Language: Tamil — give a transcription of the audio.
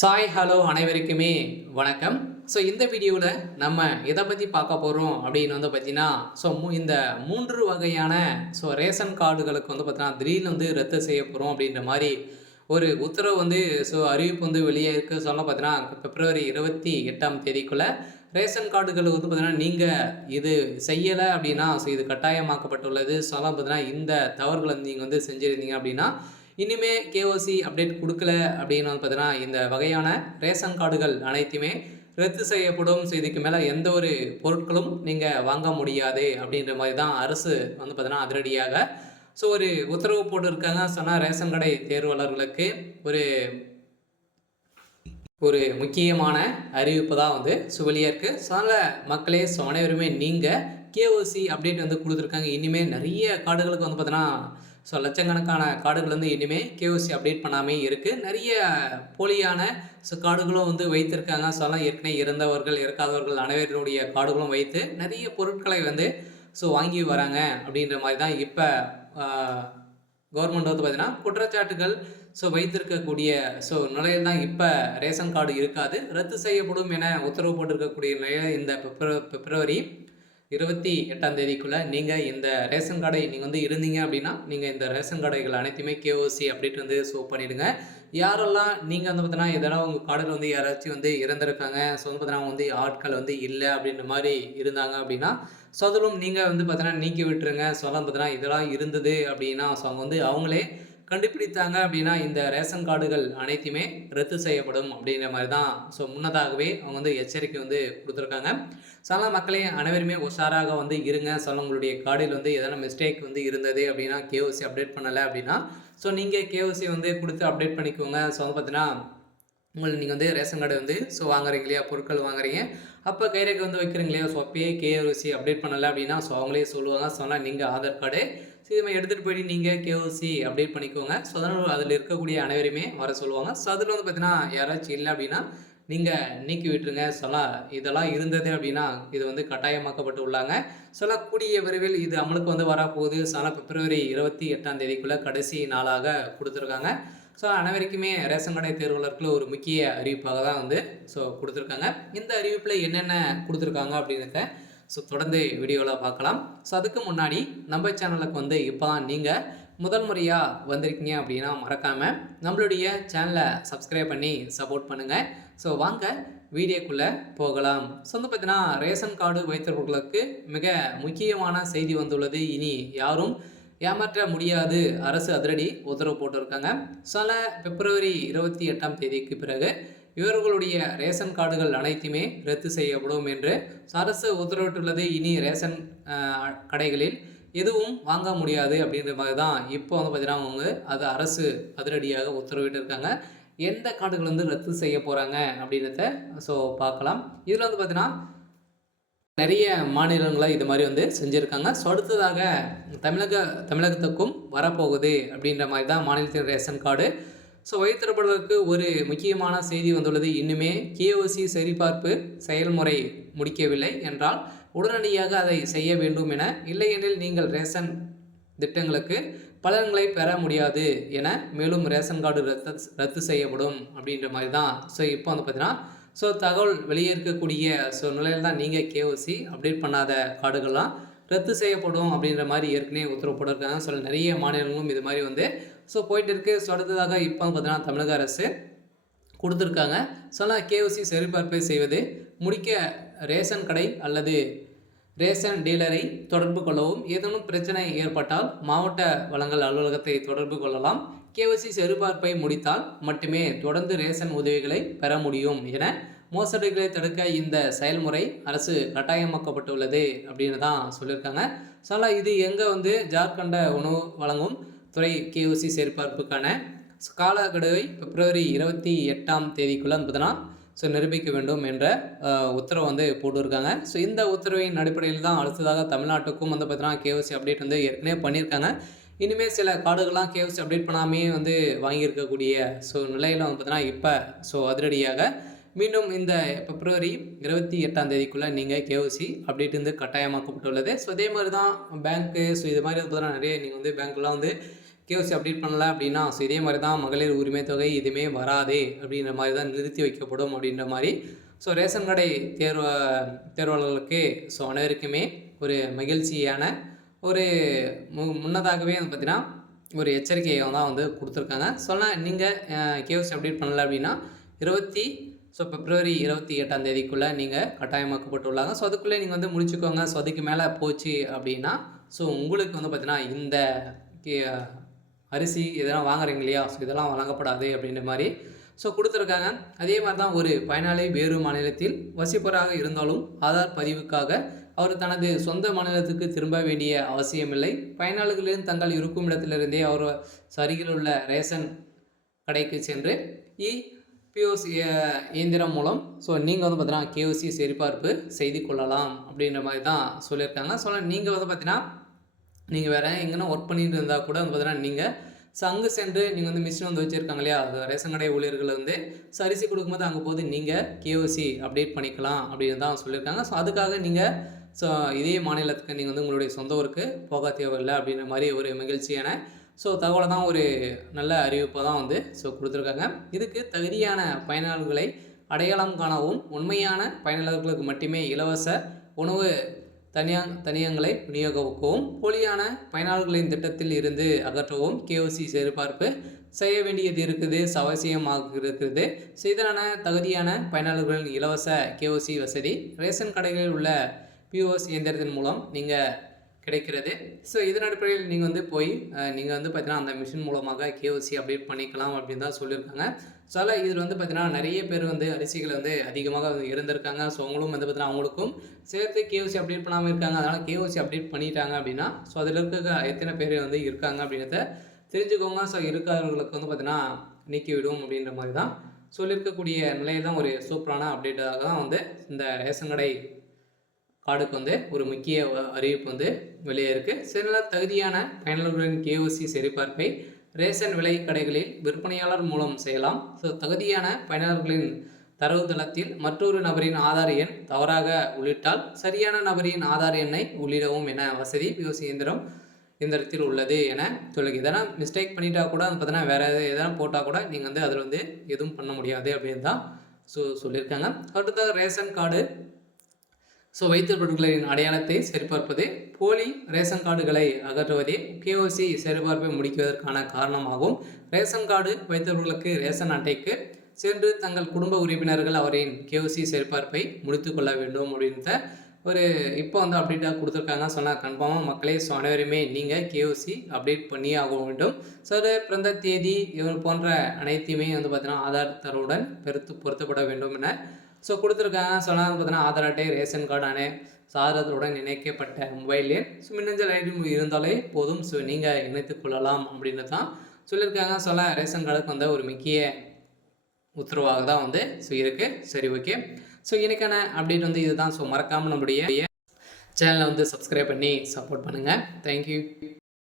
சாய் ஹலோ அனைவருக்குமே வணக்கம். ஸோ இந்த வீடியோவில் நம்ம எதை பற்றி பார்க்க போகிறோம் அப்படின்னு வந்து பார்த்தீங்கன்னா, இந்த 3 வகையான ரேஷன் கார்டுகளுக்கு வந்து பார்த்தீங்கன்னா திடீர்னு வந்து ரத்து செய்ய போகிறோம் அப்படின்ற மாதிரி ஒரு உத்தரவு வந்து அறிவிப்பு வந்து வெளியே இருக்குது. பார்த்தீங்கன்னா பிப்ரவரி 28ஆம் தேதிக்குள்ளே ரேஷன் கார்டுகள் வந்து பார்த்தீங்கன்னா நீங்கள் இது செய்யலை அப்படின்னா இது கட்டாயமாக்கப்பட்டுள்ளது. பார்த்தீங்கன்னா இந்த தவறுகளை நீங்கள் வந்து செஞ்சுருந்தீங்க அப்படின்னா இனிமே கேஒசி அப்டேட் குடுக்கல அப்படின்னு வந்து பார்த்தீங்கன்னா, இந்த வகையான ரேஷன் கார்டுகள் அனைத்துமே ரத்து செய்யப்படும். இதுக்கு மேல எந்த ஒரு பொருட்களும் நீங்க வாங்க முடியாது அப்படின்ற மாரி தான் அரசு வந்து பார்த்தீங்கன்னா, அதிரடியாக ஒரு உத்தரவு போட்டிருக்காங்க. ரேஷன் கடை தேர்வாளர்களுக்கு ஒரு ஒரு முக்கியமான அறிவிப்பு தான் வந்து வெளியே இருக்கு. மக்களே அனைவருமே நீங்க கேஒசி அப்டேட் வந்து குடுத்துருக்காங்க. இனிமே நிறைய கார்டுகளுக்கு வந்து பார்த்தீங்கன்னா லட்சக்கணக்கான கார்டுகள் வந்து இனிமேல் கேஒசி அப்டேட் பண்ணாமே இருக்குது. நிறைய போலியான கார்டுகளும் வந்து வைத்திருக்காங்க. ஏற்கனவே இறந்தவர்கள் இறக்காதவர்கள் அனைவருடைய கார்டுகளும் வைத்து நிறைய பொருட்களை வந்து வாங்கி வராங்க அப்படின்ற மாதிரி தான் இப்போ கவர்மெண்ட் வந்து பார்த்தீங்கன்னா குற்றச்சாட்டுகள் வைத்திருக்கக்கூடிய நிலையில் தான் இப்போ ரேஷன் கார்டு இருக்காது, ரத்து செய்யப்படும் என உத்தரவு போட்டிருக்கக்கூடிய நிலையில் இந்த பிப்ரவரி 28ஆம் தேதிக்குள்ளே நீங்கள் இந்த ரேஷன் கார்டை நீங்கள் வந்து இருந்தீங்க அப்படின்னா நீங்கள் இந்த ரேஷன் கடைகள் அனைத்துமே கேஓசி அப்டேட் வந்து பண்ணிவிடுங்க. யாரெல்லாம் நீங்கள் வந்து பார்த்தீங்கன்னா இதெல்லாம் உங்கள் கார்டில் வந்து யாராச்சும் வந்து இறந்துருக்காங்க, வந்து பார்த்தீங்கன்னா வந்து ஆட்கள் வந்து இல்லை அப்படின்ற மாதிரி இருந்தாங்க அப்படின்னா அதிலும் நீங்கள் வந்து பார்த்தீங்கன்னா நீக்கி விட்டுருங்க. பார்த்தீங்கன்னா இதெல்லாம் இருந்தது அப்படின்னா அவங்க வந்து அவங்களே கண்டுபிடித்தாங்க அப்படின்னா இந்த ரேஷன் கார்டுகள் அனைத்துமே ரத்து செய்யப்படும் அப்படின்ற மாதிரி தான் முன்னதாகவே அவங்க வந்து எச்சரிக்கை வந்து கொடுத்துருக்காங்க. மக்களே அனைவருமே உஷாராக வந்து இருங்க. உங்களுடைய கார்டில் வந்து எதனா மிஸ்டேக் வந்து இருந்தது அப்படின்னா கேஓசி அப்டேட் பண்ணலை அப்படின்னா நீங்கள் கேஓசி வந்து கொடுத்து அப்டேட் பண்ணிக்கோங்க. வந்து பார்த்தீங்கன்னா உங்களுக்கு நீங்கள் வந்து ரேஷன் கார்டு வந்து வாங்குறீங்க இல்லையா, பொருட்கள் வாங்குறீங்க, அப்போ கைரேகை வந்து வைக்கிறீங்க இல்லையா, அப்பயே கேஓசி அப்டேட் பண்ணலை அப்படின்னா அவங்களே சொல்லுவாங்க. நீங்கள் ஆதார் கார்டு இதுமாதிரி எடுத்துகிட்டு போயிட்டு நீங்கள் கேஓசி அப்டேட் பண்ணிக்கோங்க. அதனால் அதில் இருக்கக்கூடிய அனைவருமே வர சொல்லுவாங்க. அதில் வந்து பார்த்தீங்கன்னா யாராச்சும் இல்லை அப்படின்னா நீங்கள் நீக்கி விட்டுருங்க. இதெல்லாம் இருந்தது அப்படின்னா இது வந்து கட்டாயமாக்கப்பட்டு உள்ளாங்க. கூடிய விரைவில் இது அமலுக்கு வந்து வரப்போகுது. பிப்ரவரி 28ஆம் தேதிக்குள்ளே கடைசி நாளாக கொடுத்துருக்காங்க. அனைவருக்குமே ரேஷன் கடை தேர்வாளர்கள் ஒரு முக்கிய அறிவிப்பாக தான் வந்து கொடுத்துருக்காங்க. இந்த அறிவிப்பில் என்னென்ன கொடுத்துருக்காங்க அப்படின்றத தொடர்ந்து வீடியோவில் பார்க்கலாம். அதுக்கு முன்னாடி நம்ம சேனலுக்கு வந்து இப்போ தான் நீங்கள் முதல் முறையாக வந்திருக்கீங்க அப்படின்னா மறக்காமல் நம்மளுடைய சேனலை சப்ஸ்கிரைப் பண்ணி சப்போர்ட் பண்ணுங்கள். வாங்க வீடியோக்குள்ளே போகலாம். வந்து பார்த்தீங்கன்னா ரேஷன் கார்டு வைத்திருப்பவர்களுக்கு மிக முக்கியமான செய்தி வந்துள்ளது. இனி யாரும் ஏமாற்ற முடியாது, அரசு அதிரடி உத்தரவு போட்டிருக்காங்க. பிப்ரவரி 28ஆம் தேதிக்கு பிறகு இவர்களுடைய ரேஷன் கார்டுகள் அனைத்துமே ரத்து செய்யப்படும் என்று அரசு உத்தரவிட்டுள்ளது. இனி ரேஷன் கடைகளில் எதுவும் வாங்க முடியாது அப்படின்ற மாதிரி தான் இப்போ வந்து பார்த்தீங்கன்னா அவங்க அது அரசு அதிரடியாக உத்தரவிட்டு இருக்காங்க. எந்த கார்டுகள் வந்து ரத்து செய்ய போகிறாங்க அப்படின்றத பார்க்கலாம். இதில் வந்து பார்த்தீங்கன்னா நிறைய மாநிலங்களை இது மாதிரி வந்து செஞ்சுருக்காங்க. அடுத்ததாக தமிழகத்துக்கும் வரப்போகுது அப்படின்ற மாதிரி தான் மாநிலத்தின் ரேஷன் கார்டு வைத்திருப்பவர்களுக்கு ஒரு முக்கியமான செய்தி வந்துள்ளது. இன்னுமே கேஓசி சரிபார்ப்பு செயல்முறை முடிக்கவில்லை என்றால் உடனடியாக அதை செய்ய வேண்டும் என, இல்லையெனில் நீங்கள் ரேஷன் திட்டங்களுக்கு பலன்களை பெற முடியாது என, மேலும் ரேஷன் கார்டு ரத்து செய்யப்படும் அப்படின்ற மாதிரி தான் இப்போ வந்து பார்த்தீங்கன்னா தகவல் வெளியே இருக்கக்கூடிய நிலையில் தான் நீங்கள் கேஓசி அப்டேட் பண்ணாத கார்டுகள்லாம் ரத்து செய்யப்படும் அப்படின்ற மாதிரி ஏற்கனவே உத்தரவு போட்டிருக்காங்க. நிறைய மாநிலங்களும் இது மாதிரி வந்து போயிட்டு இருக்கு. அடுத்ததாக இப்போ பார்த்தீங்கன்னா தமிழக அரசு கொடுத்துருக்காங்க. கேஓசி சரிபார்ப்பை செய்வது முடிக்க ரேஷன் கடை அல்லது ரேஷன் டீலரை தொடர்பு கொள்ளவும், ஏதேனும் பிரச்சனை ஏற்பட்டால் மாவட்ட வழங்கல் அலுவலகத்தை தொடர்பு கொள்ளலாம். கேஓசி சரிபார்ப்பை முடித்தால் மட்டுமே தொடர்ந்து ரேஷன் உதவிகளை பெற முடியும் என, மோசடிகளை தடுக்க இந்த செயல்முறை அரசு கட்டாயமாக்கப்பட்டுள்ளது அப்படின்னு தான் சொல்லியிருக்காங்க. இது எங்கே வந்து ஜார்க்கண்ட உணவு வழங்கும் துறை கேஓசி சரிபார்ப்புக்கான காலக்கெடுவை பிப்ரவரி 28ஆம் தேதிக்குள்ளே பார்த்தீங்கன்னா நிரூபிக்க வேண்டும் என்ற உத்தரவு வந்து போட்டிருக்காங்க. இந்த உத்தரவின் அடிப்படையில் தான் அடுத்ததாக தமிழ்நாட்டுக்கும் வந்து பார்த்தீங்கன்னா கேஓசி அப்டேட் வந்து ஏற்கனவே பண்ணியிருக்காங்க. இனிமேல் சில கார்டுகள்லாம் கேஓசி அப்டேட் பண்ணாமே வந்து வாங்கியிருக்கக்கூடிய நிலையில் வந்து பார்த்தீங்கன்னா இப்போ அதிரடியாக மீண்டும் இந்த பிப்ரவரி 28ஆம் தேதிக்குள்ளே நீங்கள் கேஓசி அப்டேட் வந்து கட்டாயமாக்கப்பட்டுள்ளது. அதே மாதிரி தான் பேங்க்கு இது மாதிரி வந்து பார்த்தீங்கன்னா நிறைய நீங்கள் வந்து பேங்க்லாம் வந்து கேஒய்சி அப்டேட் பண்ணல அப்படின்னா ஸோ இதே மாதிரி தான் மகளிர் உரிமை தொகை எதுவுமே வராது அப்படின்ற மாதிரி தான் நிறுத்தி வைக்கப்படும் அப்படின்ற மாதிரி ஸோ ரேஷன் கடை தேர்வாளர்களுக்கு ஸோ அனைவருக்குமே ஒரு மகிழ்ச்சியான ஒரு முன்னதாகவே வந்து பார்த்திங்கன்னா ஒரு எச்சரிக்கையை தான் வந்து கொடுத்துருக்காங்க. நீங்கள் கேஒய்சி அப்டேட் பண்ணல அப்படின்னா பிப்ரவரி 28ஆம் தேதிக்குள்ளே நீங்கள் கட்டாயமாக்கப்பட்டுள்ளாங்க. ஸோ அதுக்குள்ளே நீங்கள் வந்து முடிச்சுக்கோங்க. ஸோ அதுக்கு மேலே போச்சு அப்படின்னா ஸோ உங்களுக்கு வந்து பார்த்திங்கன்னா இந்த அரிசி இதெல்லாம் வாங்குறீங்க இல்லையா, ஸோ இதெல்லாம் வழங்கப்படாது அப்படின்ற மாதிரி ஸோ கொடுத்துருக்காங்க. அதே மாதிரி தான் ஒரு பயனாளி வேறு மாநிலத்தில் வசிப்பவராக இருந்தாலும் ஆதார் பதிவுக்காக அவர் தனது சொந்த மாநிலத்துக்கு திரும்ப வேண்டிய அவசியமில்லை. பயனாளிகளின் தங்கள் இருக்கும் இடத்திலிருந்தே அவர் அருகில் உள்ள ரேஷன் கடைக்கு சென்று பிஓஸ் இயந்திரம் மூலம் ஸோ நீங்கள் வந்து பார்த்தீங்கன்னா கேஒய்சி சரிபார்ப்பு செய்து கொள்ளலாம் அப்படின்ற மாதிரி தான் சொல்லியிருக்காங்க. நீங்கள் வந்து பார்த்தீங்கன்னா நீங்கள் வேறு எங்கன்னா ஒர்க் பண்ணிட்டு இருந்தால் கூட வந்து பார்த்தீங்கன்னா நீங்கள் அங்கே சென்று நீங்கள் வந்து மிஷின் வந்து வச்சுருக்காங்க இல்லையா, அது ரேஷன் கடை ஊழியர்கள் வந்து அரிசி கொடுக்கும்போது அங்கே போது நீங்கள் கேஒய்சி அப்டேட் பண்ணிக்கலாம் அப்படின்னு தான் சொல்லியிருக்காங்க. ஸோ அதுக்காக நீங்கள் இதே மாநிலத்துக்கு நீங்கள் வந்து உங்களுடைய சொந்த ஊருக்கு போக தேவையில்லை அப்படின்ற மாதிரி ஒரு மகிழ்ச்சியான தகவலை தான் ஒரு நல்ல அறிவிப்பை தான் வந்து கொடுத்துருக்காங்க. இதுக்கு தகுதியான பயனாளர்களை அடையாளம் காணவும் உண்மையான பயனாளர்களுக்கு மட்டுமே இலவச உணவு தனியங்களை விநியோகிக்கவும் போலியான பயனாளர்களின் திட்டத்தில் இருந்து அகற்றவும் கேஒய்சி சரிபார்ப்பு செய்ய வேண்டியது இருக்குது, அவசியமாக இருக்குது. இதனான தகுதியான பயனாளர்களின் இலவச கேஒய்சி வசதி ரேஷன் கடைகளில் உள்ள பிஓஎஸ் இயந்திரத்தின் மூலம் நீங்கள் கிடைக்கிறது. இதன் அடிப்படையில் நீங்கள் வந்து போய் நீங்கள் வந்து பார்த்தீங்கன்னா அந்த மிஷின் மூலமாக கேஒய்சி அப்டேட் பண்ணிக்கலாம் அப்படின்னு தான் சொல்லியிருக்காங்க. இதில் வந்து பார்த்தீங்கன்னா நிறைய பேர் வந்து அரிசிகள் வந்து அதிகமாக இருந்திருக்காங்க. அவங்களும் வந்து பார்த்தீங்கன்னா அவங்களுக்கும் சேர்த்து கேஒய்சி அப்டேட் பண்ணாமல் இருக்காங்க. அதனால் கேஒய்சி அப்டேட் பண்ணிட்டாங்க அப்படின்னா அதில் இருக்க எத்தனை பேர் வந்து இருக்காங்க அப்படின்றத தெரிஞ்சுக்கோங்க. இருக்காதவர்களுக்கு வந்து பார்த்தீங்கன்னா நீக்கிவிடும் அப்படின்ற மாதிரி தான் சொல்லியிருக்கக்கூடிய நிலையை தான் ஒரு சூப்பரான அப்டேட்டாக தான் வந்து இந்த ரேஷன் கடை கார்டுக்கு வந்து ஒரு முக்கிய அறிவிப்பு வந்து வெளியே இருக்குது. சில தகுதியான பயனாளர்களின் கேஒய்சி சரிபார்ப்பை ரேஷன் விலை கடைகளில் விற்பனையாளர் மூலம் செய்யலாம். தகுதியான பயனாளர்களின் தரவுத்தளத்தில் மற்றொரு நபரின் ஆதார் எண் தவறாக உள்ளிட்டால் சரியான நபரின் ஆதார் எண்ணை உள்ளிடவும் என வசதி பிஓஎஸ் இயந்திரத்தில் உள்ளது என சொல்லுங்க. இதெல்லாம் மிஸ்டேக் பண்ணிட்டா கூட வந்து பார்த்தீங்கன்னா வேறு எதனா போட்டால் கூட நீங்கள் வந்து அதில் வந்து எதுவும் பண்ண முடியாது அப்படின்னு தான் சொல்லியிருக்காங்க. அடுத்ததாக ரேஷன் கார்டு வைத்திருப்பவர்களின் அடையாளத்தை சரிபார்ப்பது, போலி ரேஷன் கார்டுகளை அகற்றுவதே கேஒய்சி சரிபார்ப்பை முடிக்குவதற்கான காரணமாகும். ரேஷன் கார்டு வைத்திருப்பவர்களுக்கு ரேஷன் அட்டைக்கு சென்று தங்கள் குடும்ப உறுப்பினர்கள் அவரின் கேஒய்சி சரிபார்ப்பை முடித்து கொள்ள வேண்டும் அப்படின்ற ஒரு இப்போ வந்து அப்டேட்டாக கொடுத்துருக்காங்க. கன்ஃபார்மாக மக்களே அனைவருமே நீங்கள் கேஒய்சி அப்டேட் பண்ணி ஆக வேண்டும். பிறந்த தேதி இவர் போன்ற அனைத்தையுமே வந்து பார்த்தீங்கன்னா ஆதார் தரவுடன் பொருத்தப்பட வேண்டும் என கொடுத்துருக்காங்க. பார்த்தீங்கன்னா ஆதார் அட்டை, ரேஷன் கார்டு அணை, ஆதாரத்துடன் இணைக்கப்பட்ட மொபைல் எண், மின்னஞ்சல் ஐடி இருந்தாலே போதும். நீங்கள் இணைத்து கொள்ளலாம் அப்படின்னு தான் சொல்லியிருக்காங்க. ரேஷன் கார்டுக்கு வந்து ஒரு முக்கிய உத்தரவாக தான் வந்து இருக்குது. சரி, ஓகே. இன்றைக்கான அப்டேட் வந்து இதுதான். மறக்காமல் நம்முடைய சேனலை வந்து சப்ஸ்கிரைப் பண்ணி சப்போர்ட் பண்ணுங்கள். தேங்க்யூ.